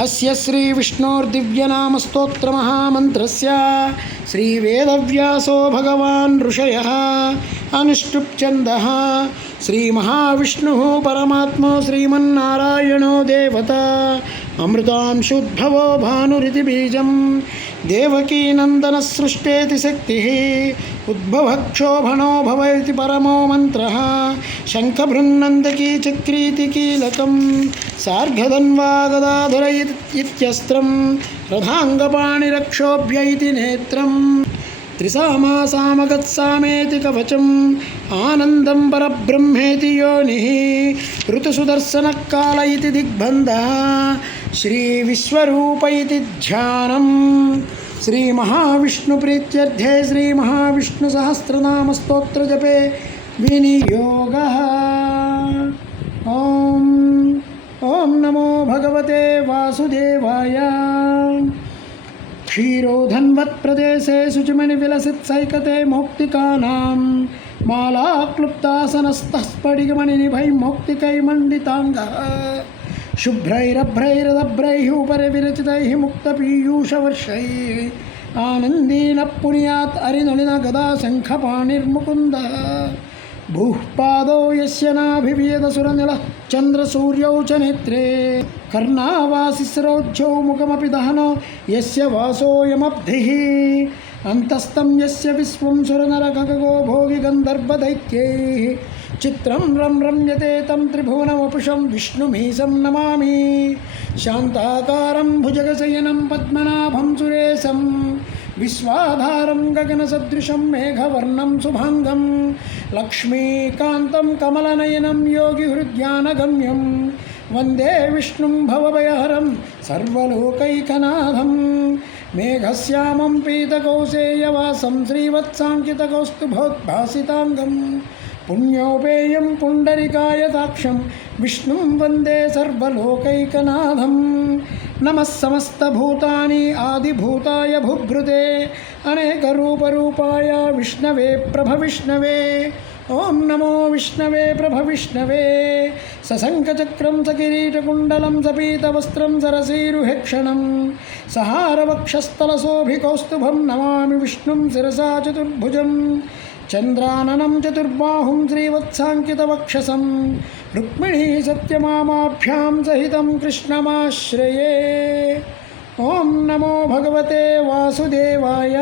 अस्य श्री विष्णोर्दिव्यनामस्तोत्रमहामन्त्रस्य श्रीवेदव्यासो भगवान् ऋषयः अनुष्टुप्छन्दः श्रीमहाविष्णुः परमात्मा श्रीमन्नारायणो देवता अमृतांशुद्भवो भानुरिति बीजं देवकी नन्दनसृष्टेति शक्तिः उद्भवक्षोभणो भव इति परमो मन्त्रः शङ्खभृन्नन्दकी चक्रीति कीलकं सार्गधन्वा गदाधर इत्यस्त्रं रथाङ्गपाणिरक्षोभ्य इति नेत्रं त्रिसामासामगत्सामेति कवचम् आनन्दं परब्रह्मेति योनिः ऋतुसुदर्शनकाल इति दिग्बन्धः श्रीविश्वरूप इति ध्यानं श्रीमहाविष्णुप्रीत्यर्थे श्रीमहाविष्णुसहस्रनामस्तोत्रजपे विनियोगः। ॐ नमो भगवते वासुदेवाय। क्षीरोधन्वत्प्रदेशे शुचिमणिविलसित्सैकते मौक्तिकानां मालाक्लुप्तासनस्तः स्फटिकमणिनिभैर्मौक्तिकैर्मण्डिताङ्गः शुभ्रैरभ्रैरदभ्रैः उपरि विरचितैः मुक्तपीयूषवर्षैः आनन्दीनः पुनीयात् अरिनुलिन गदाशङ्खपाणिर्मुकुन्दः भूः पादौ यस्य नाभिवेदसुरनिलः चन्द्रसूर्यौ च नेत्रे कर्णावासिस्रोज्झौ मुखमपि दहनो यस्य वासोऽयमब्धिः अन्तस्तं यस्य विश्वं सुरनरखगो भोगिगन्धर्वदैत्यैः चित्रं रं रम्यते तं त्रिभुवनवपुषं विष्णुमीशं नमामि शान्ताकारं भुजगशयनं पद्मनाभं सुरेशं विश्वाधारं गगनसदृशं मेघवर्णं शुभाङ्गं लक्ष्मीकान्तं कमलनयनं योगिहृद्यानगम्यं वन्दे विष्णुं भवभयहरं सर्वलोकैकनाथं मेघश्यामं पीतकौसेयवासं श्रीवत्साङ्कितकौस्तुभोद्भासिताङ्गं पुण्योपेयं पुण्डरीकायताक्षं विष्णुं वन्दे सर्वलोकैकनाथं नमः समस्तभूतानि आदिभूताय भूभृते अनेकरूपरूपाय विष्णवे प्रभविष्णवे ॐ नमो विष्णवे प्रभविष्णवे सशङ्खचक्रं सकिरीटकुण्डलं सपीतवस्त्रं सरसीरुहेक्षणं सहारवक्षस्थलशोभिकौस्तुभं नमामि विष्णुं शिरसा चतुर्भुजं चन्द्राननं चतुर्बाहुं श्रीवत्साङ्कितवक्षसं रुक्मिणी सत्यमामाभ्यां सहितं कृष्णमाश्रये। ॐ नमो भगवते वासुदेवाय।